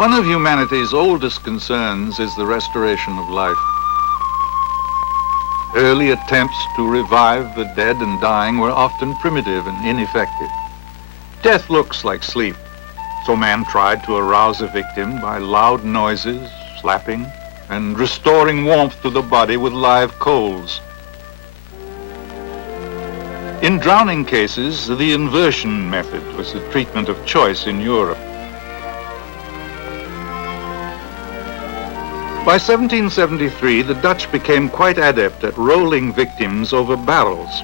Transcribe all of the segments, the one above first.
One of humanity's oldest concerns is the restoration of life. Early attempts to revive the dead and dying were often primitive and ineffective. Death looks like sleep, so man tried to arouse a victim by loud noises, slapping, and restoring warmth to the body with live coals. In drowning cases, the inversion method was the treatment of choice in Europe. By 1773, the Dutch became quite adept at rolling victims over barrels.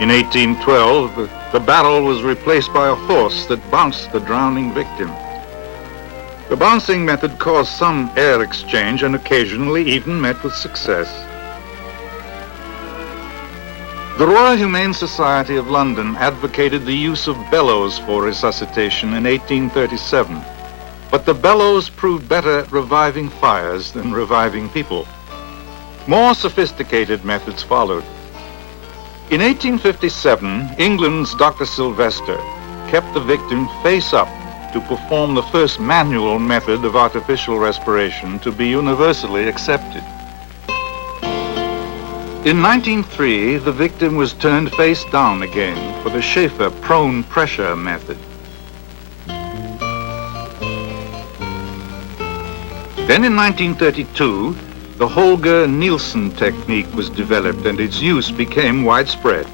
In 1812, the barrel was replaced by a horse that bounced the drowning victim. The bouncing method caused some air exchange and occasionally even met with success. The Royal Humane Society of London advocated the use of bellows for resuscitation in 1837, but the bellows proved better at reviving fires than reviving people. More sophisticated methods followed. In 1857, England's Dr. Sylvester kept the victim face up to perform the first manual method of artificial respiration to be universally accepted. In 1903, the victim was turned face down again for the Schaefer prone pressure method. Then in 1932, the Holger-Nielsen technique was developed and its use became widespread.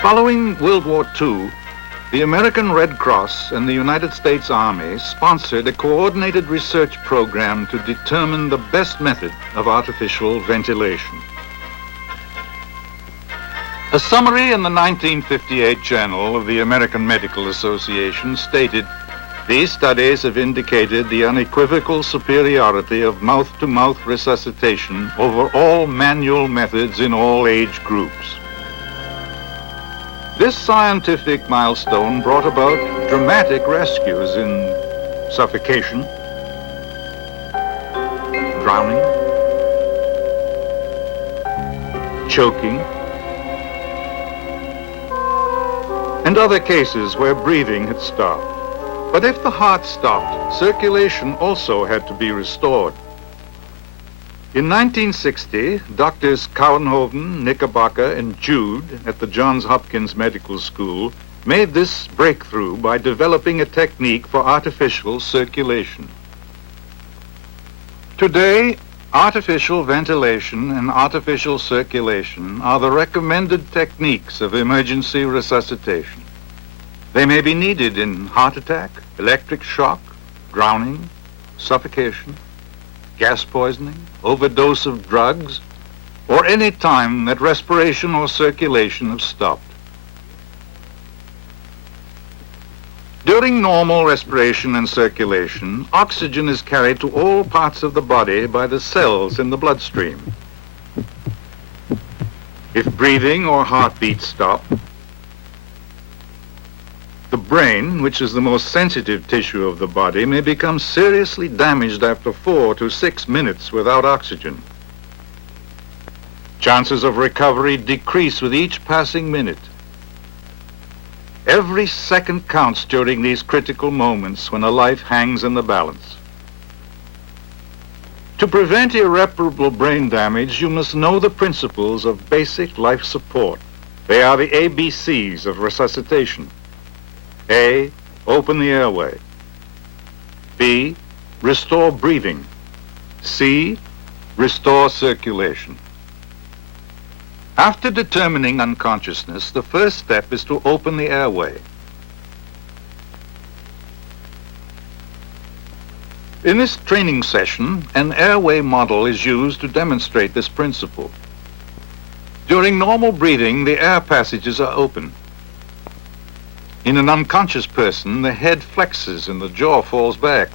Following World War II, the American Red Cross and the United States Army sponsored a coordinated research program to determine the best method of artificial ventilation. A summary in the 1958 Journal of the American Medical Association stated, "These studies have indicated the unequivocal superiority of mouth-to-mouth resuscitation over all manual methods in all age groups." This scientific milestone brought about dramatic rescues in suffocation, drowning, choking, and other cases where breathing had stopped. But if the heart stopped, circulation also had to be restored. In 1960, Doctors Couwenhoven, Knickerbocker, and Jude at the Johns Hopkins Medical School made this breakthrough by developing a technique for artificial circulation. Today, artificial ventilation and artificial circulation are the recommended techniques of emergency resuscitation. They may be needed in heart attack, electric shock, drowning, suffocation, gas poisoning, overdose of drugs, or any time that respiration or circulation have stopped. During normal respiration and circulation, oxygen is carried to all parts of the body by the cells in the bloodstream. If breathing or heartbeat stop, the brain, which is the most sensitive tissue of the body, may become seriously damaged after 4 to 6 minutes without oxygen. Chances of recovery decrease with each passing minute. Every second counts during these critical moments when a life hangs in the balance. To prevent irreparable brain damage, you must know the principles of basic life support. They are the ABCs of resuscitation. A, open the airway. B, restore breathing. C, restore circulation. After determining unconsciousness, the first step is to open the airway. In this training session, an airway model is used to demonstrate this principle. During normal breathing, the air passages are open. In an unconscious person, the head flexes and the jaw falls back.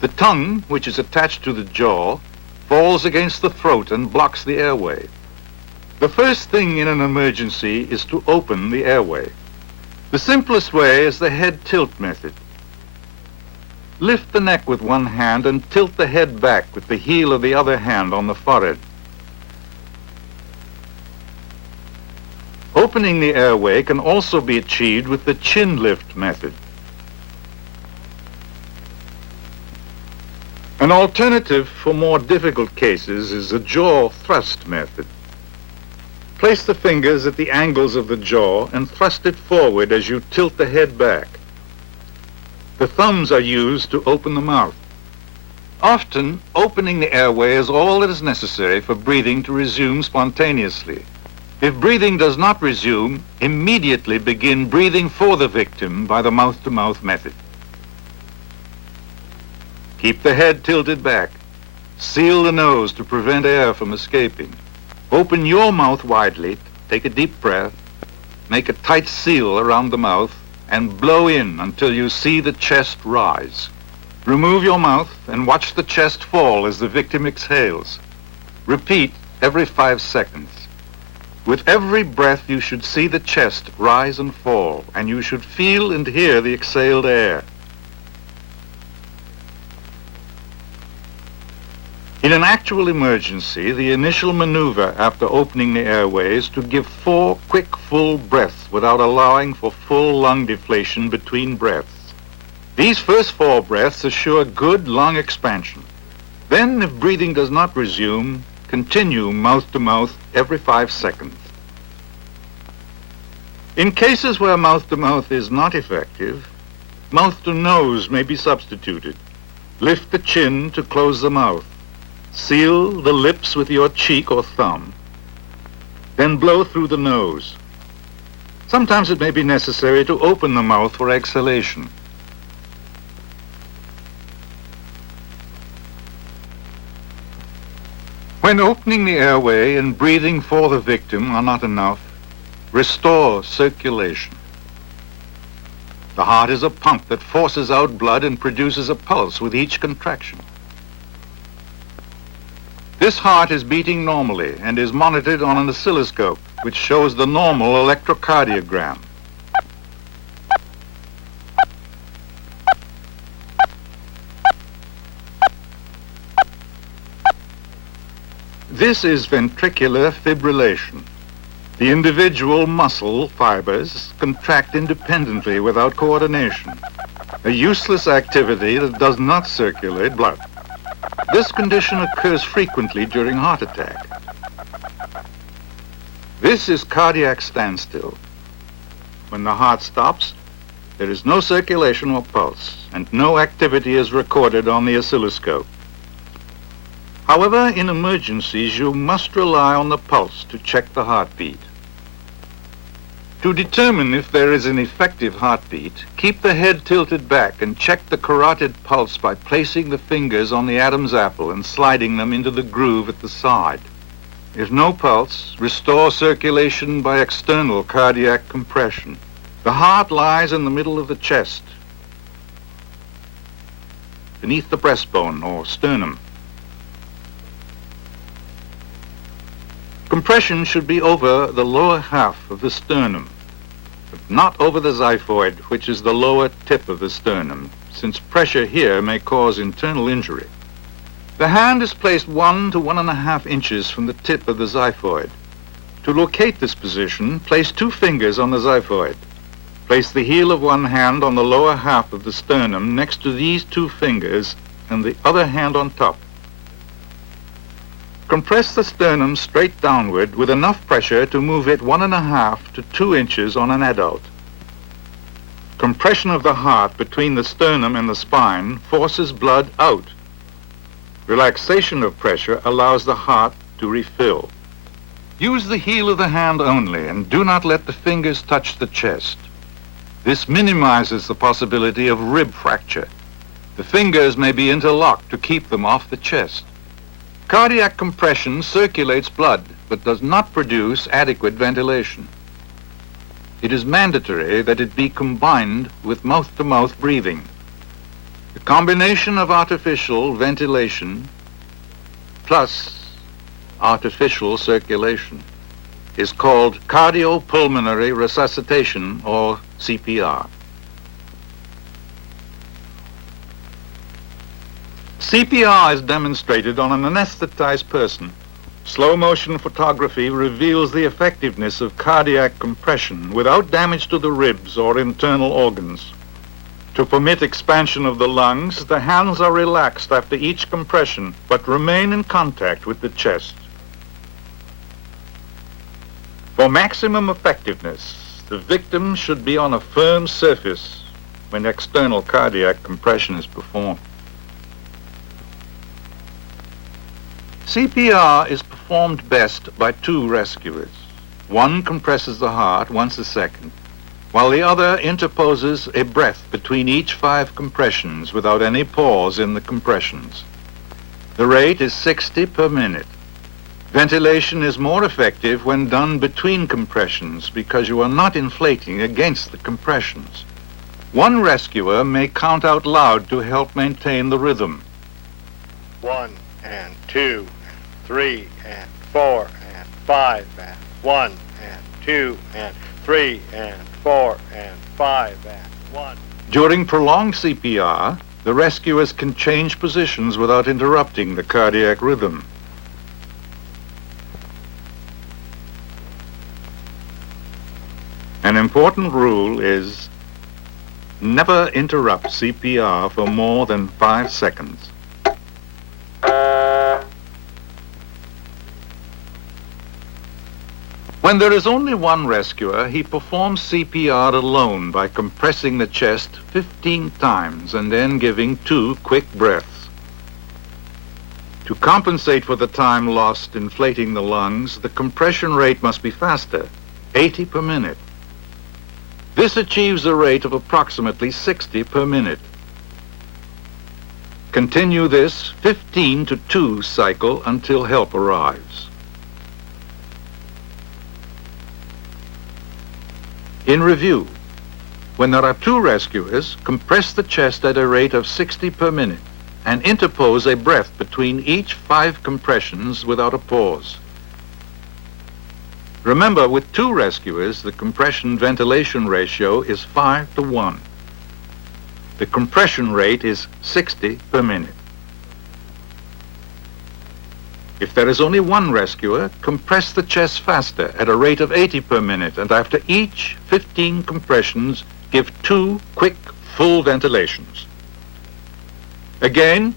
The tongue, which is attached to the jaw, falls against the throat and blocks the airway. The first thing in an emergency is to open the airway. The simplest way is the head tilt method. Lift the neck with one hand and tilt the head back with the heel of the other hand on the forehead. Opening the airway can also be achieved with the chin lift method. An alternative for more difficult cases is the jaw thrust method. Place the fingers at the angles of the jaw and thrust it forward as you tilt the head back. The thumbs are used to open the mouth. Often, opening the airway is all that is necessary for breathing to resume spontaneously. If breathing does not resume, immediately begin breathing for the victim by the mouth-to-mouth method. Keep the head tilted back. Seal the nose to prevent air from escaping. Open your mouth widely, take a deep breath, make a tight seal around the mouth, and blow in until you see the chest rise. Remove your mouth and watch the chest fall as the victim exhales. Repeat every 5 seconds. With every breath, you should see the chest rise and fall, and you should feel and hear the exhaled air. In an actual emergency, the initial maneuver after opening the airway is to give 4 quick, full breaths without allowing for full lung deflation between breaths. These first 4 breaths assure good lung expansion. Then, if breathing does not resume, continue mouth-to-mouth every 5 seconds. In cases where mouth-to-mouth is not effective, mouth-to-nose may be substituted. Lift the chin to close the mouth. Seal the lips with your cheek or thumb. Then blow through the nose. Sometimes it may be necessary to open the mouth for exhalation. When opening the airway and breathing for the victim are not enough, restore circulation. The heart is a pump that forces out blood and produces a pulse with each contraction. This heart is beating normally and is monitored on an oscilloscope, which shows the normal electrocardiogram. This is ventricular fibrillation. The individual muscle fibers contract independently without coordination, a useless activity that does not circulate blood. This condition occurs frequently during heart attack. This is cardiac standstill. When the heart stops, there is no circulation or pulse, and no activity is recorded on the oscilloscope. However, in emergencies, you must rely on the pulse to check the heartbeat. To determine if there is an effective heartbeat, keep the head tilted back and check the carotid pulse by placing the fingers on the Adam's apple and sliding them into the groove at the side. If no pulse, restore circulation by external cardiac compression. The heart lies in the middle of the chest, beneath the breastbone or sternum. Compression should be over the lower half of the sternum, but not over the xiphoid, which is the lower tip of the sternum, since pressure here may cause internal injury. The hand is placed 1 to 1.5 inches from the tip of the xiphoid. To locate this position, place 2 fingers on the xiphoid. Place the heel of one hand on the lower half of the sternum next to these 2 fingers and the other hand on top. Compress the sternum straight downward with enough pressure to move it 1.5 to 2 inches on an adult. Compression of the heart between the sternum and the spine forces blood out. Relaxation of pressure allows the heart to refill. Use the heel of the hand only and do not let the fingers touch the chest. This minimizes the possibility of rib fracture. The fingers may be interlocked to keep them off the chest. Cardiac compression circulates blood, but does not produce adequate ventilation. It is mandatory that it be combined with mouth-to-mouth breathing. The combination of artificial ventilation plus artificial circulation is called cardiopulmonary resuscitation, or CPR. CPR is demonstrated on an anesthetized person. Slow motion photography reveals the effectiveness of cardiac compression without damage to the ribs or internal organs. To permit expansion of the lungs, the hands are relaxed after each compression, but remain in contact with the chest. For maximum effectiveness, the victim should be on a firm surface when external cardiac compression is performed. CPR is performed best by two rescuers. One compresses the heart once a second, while the other interposes a breath between each 5 compressions without any pause in the compressions. The rate is 60 per minute. Ventilation is more effective when done between compressions because you are not inflating against the compressions. One rescuer may count out loud to help maintain the rhythm. 1 and 2 and 3 and 4 and 5 and 1 and 2 and 3 and 4 and 5 and 1. During prolonged CPR, the rescuers can change positions without interrupting the cardiac rhythm. An important rule is never interrupt CPR for more than 5 seconds. When there is only one rescuer, he performs CPR alone by compressing the chest 15 times and then giving 2 quick breaths. To compensate for the time lost inflating the lungs, the compression rate must be faster, 80 per minute. This achieves a rate of approximately 60 per minute. Continue this 15 to 2 cycle until help arrives. In review, when there are 2 rescuers, compress the chest at a rate of 60 per minute and interpose a breath between each 5 compressions without a pause. Remember, with 2 rescuers, the compression-ventilation ratio is 5 to 1. The compression rate is 60 per minute. If there is only one rescuer, compress the chest faster at a rate of 80 per minute, and after each 15 compressions, give 2 quick, full ventilations. Again,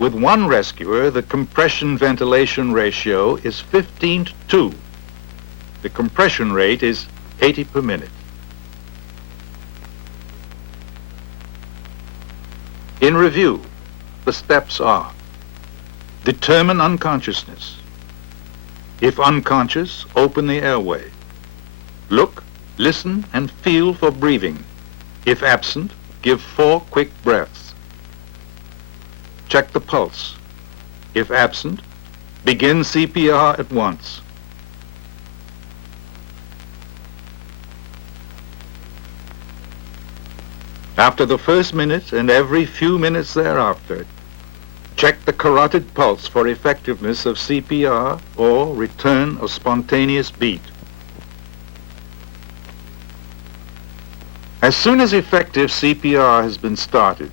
with one rescuer, the compression-ventilation ratio is 15 to 2. The compression rate is 80 per minute. In review, the steps are: determine unconsciousness. If unconscious, open the airway. Look, listen, and feel for breathing. If absent, give 4 quick breaths. Check the pulse. If absent, begin CPR at once. After the first minute and every few minutes thereafter, check the carotid pulse for effectiveness of CPR or return of spontaneous beat. As soon as effective CPR has been started,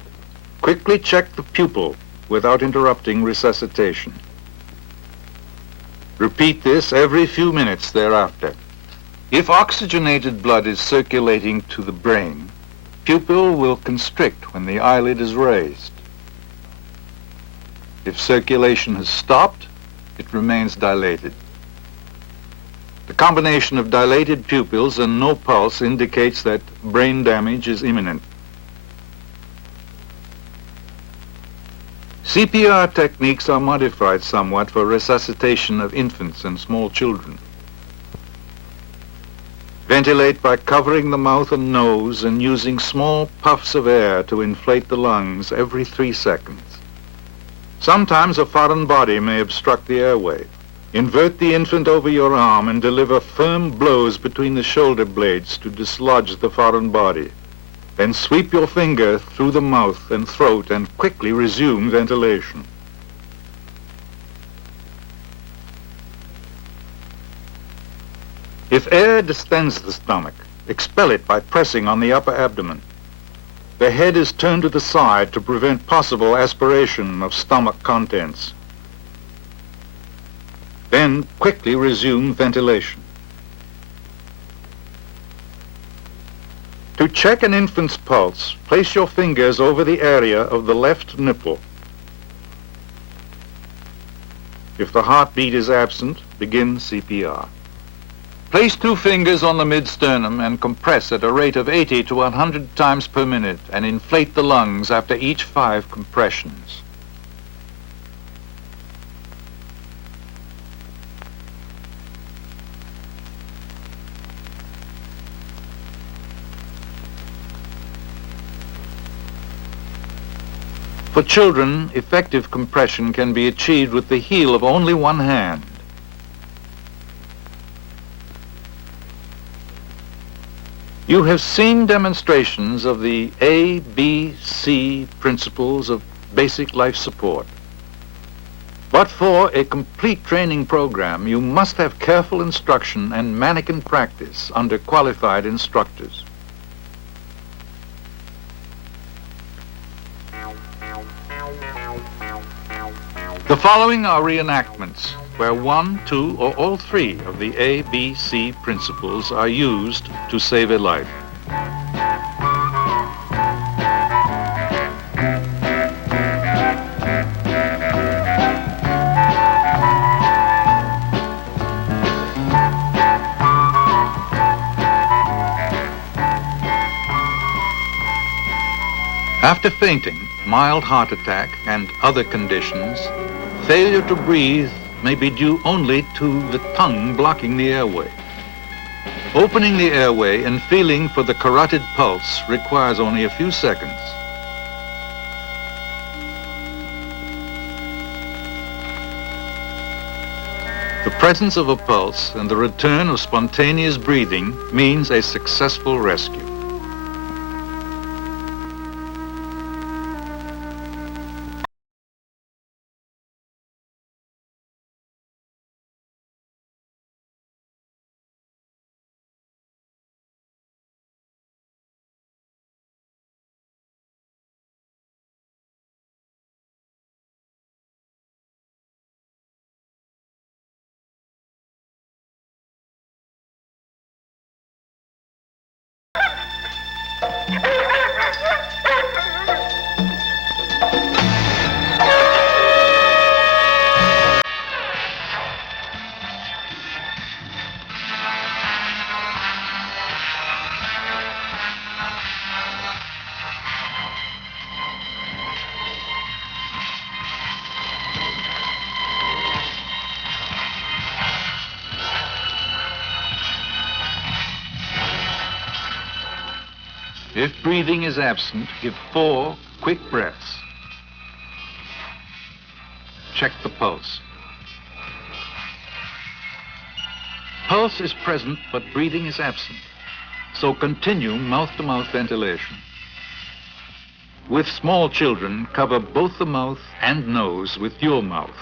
quickly check the pupil without interrupting resuscitation. Repeat this every few minutes thereafter. If oxygenated blood is circulating to the brain, pupil will constrict when the eyelid is raised. If circulation has stopped, it remains dilated. The combination of dilated pupils and no pulse indicates that brain damage is imminent. CPR techniques are modified somewhat for resuscitation of infants and small children. Ventilate by covering the mouth and nose and using small puffs of air to inflate the lungs every 3 seconds. Sometimes a foreign body may obstruct the airway. Invert the infant over your arm and deliver firm blows between the shoulder blades to dislodge the foreign body. Then sweep your finger through the mouth and throat and quickly resume ventilation. If air distends the stomach, expel it by pressing on the upper abdomen. The head is turned to the side to prevent possible aspiration of stomach contents. Then quickly resume ventilation. To check an infant's pulse, place your fingers over the area of the left nipple. If the heartbeat is absent, begin CPR. Place 2 fingers on the mid-sternum and compress at a rate of 80 to 100 times per minute and inflate the lungs after each 5 compressions. For children, effective compression can be achieved with the heel of only one hand. You have seen demonstrations of the A, B, C principles of basic life support. But for a complete training program, you must have careful instruction and mannequin practice under qualified instructors. The following are reenactments where 1, 2, or all 3 of the A, B, C principles are used to save a life. After fainting, mild heart attack, and other conditions, failure to breathe may be due only to the tongue blocking the airway. Opening the airway and feeling for the carotid pulse requires only a few seconds. The presence of a pulse and the return of spontaneous breathing means a successful rescue. If breathing is absent, give 4 quick breaths. Check the pulse. Pulse is present, but breathing is absent. So continue mouth-to-mouth ventilation. With small children, cover both the mouth and nose with your mouth.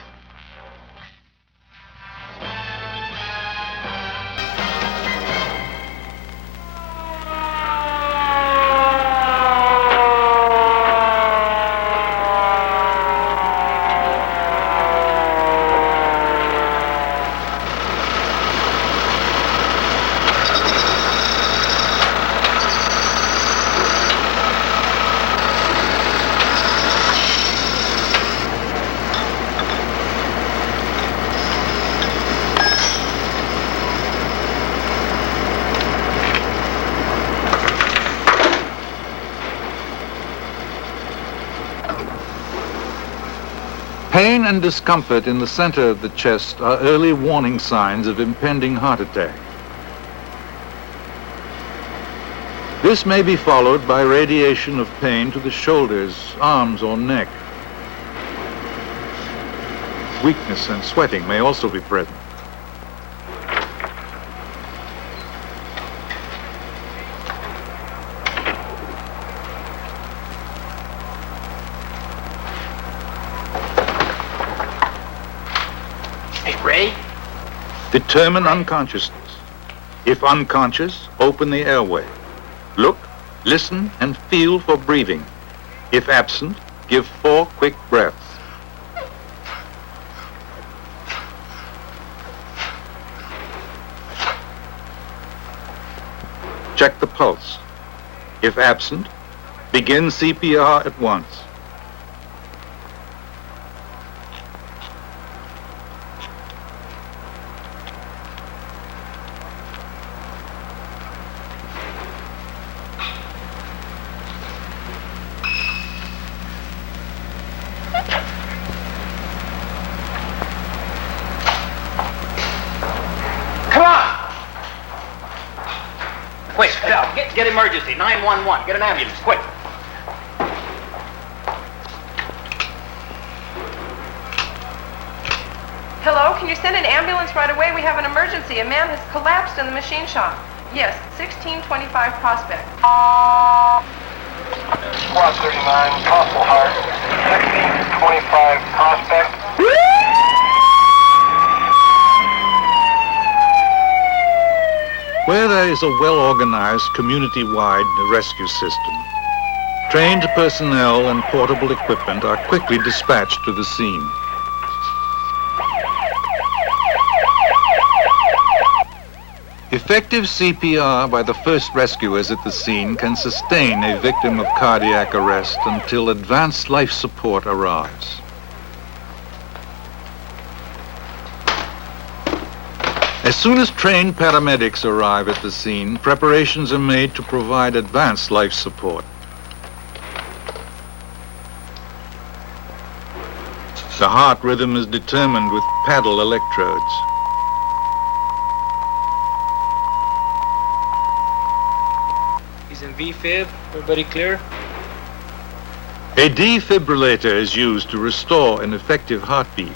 Pain and discomfort in the center of the chest are early warning signs of impending heart attack. This may be followed by radiation of pain to the shoulders, arms, or neck. Weakness and sweating may also be present. Determine unconsciousness. If unconscious, open the airway. Look, Listen and feel for breathing. If absent, give 4 quick breaths. Check the pulse. If absent, begin CPR at once. Come on! Quick, get emergency, 911. Get an ambulance, quick. Hello, can you send an ambulance right away? We have an emergency. A man has collapsed in the machine shop. Yes, 1625 Prospect. Squad 39, possible heart. 1625 Prospect. Where there is a well-organized community-wide rescue system, trained personnel and portable equipment are quickly dispatched to the scene. Effective CPR by the first rescuers at the scene can sustain a victim of cardiac arrest until advanced life support arrives. As soon as trained paramedics arrive at the scene, preparations are made to provide advanced life support. The heart rhythm is determined with paddle electrodes. He's in V-fib. Everybody clear? A defibrillator is used to restore an effective heartbeat.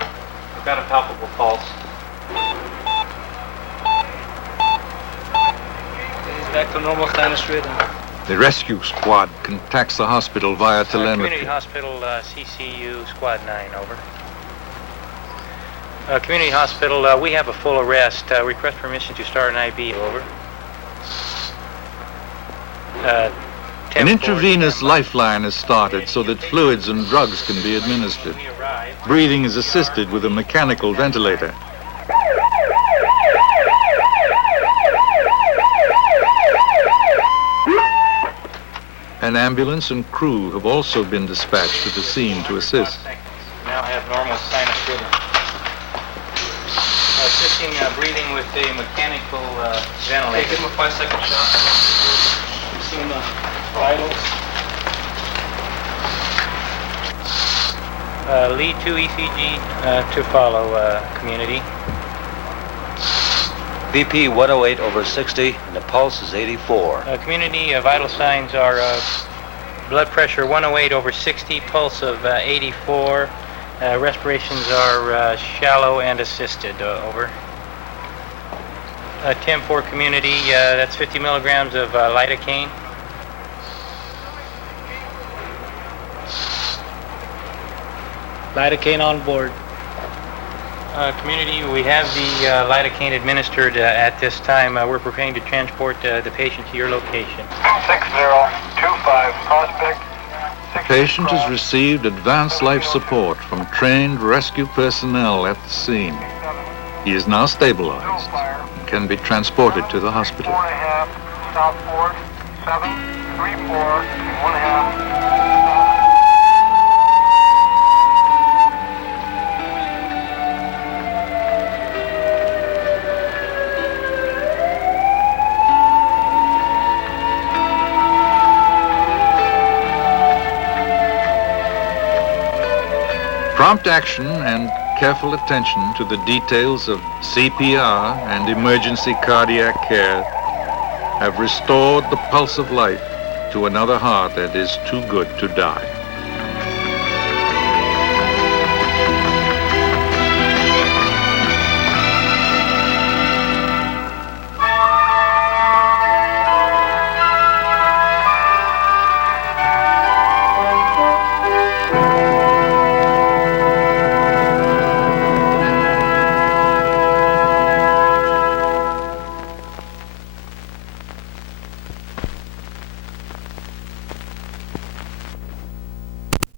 I've got a palpable pulse. He's back to normal sinus rhythm. The rescue squad contacts the hospital via telemetry. Community Hospital, CCU, Squad 9, over. Community Hospital, we have a full arrest. Request permission to start an IB, over. An intravenous lifeline is started so that fluids and drugs can be administered. Breathing is assisted with a mechanical ventilator. An ambulance and crew have also been dispatched to the scene to assist. Now have normal sinus rhythm. Assisting breathing with a mechanical ventilator. Okay, give him a 5-second shot. Seeing the vitals. Lead 2 ECG to follow, community. BP 108 over 60, and the pulse is 84. Community vital signs are blood pressure 108 over 60, pulse of 84. Respirations are shallow and assisted, over. Temp for community, that's 50 milligrams of lidocaine. Lidocaine on board. Community, we have the lidocaine administered at this time. We're preparing to transport the patient to your location. 6025 Prospect. The patient has received advanced life support from trained rescue personnel at the scene. He is now stabilized and can be transported to the hospital. 4.5, southboard, 734, 1.5. Prompt action and careful attention to the details of CPR and emergency cardiac care have restored the pulse of life to another heart that is too good to die.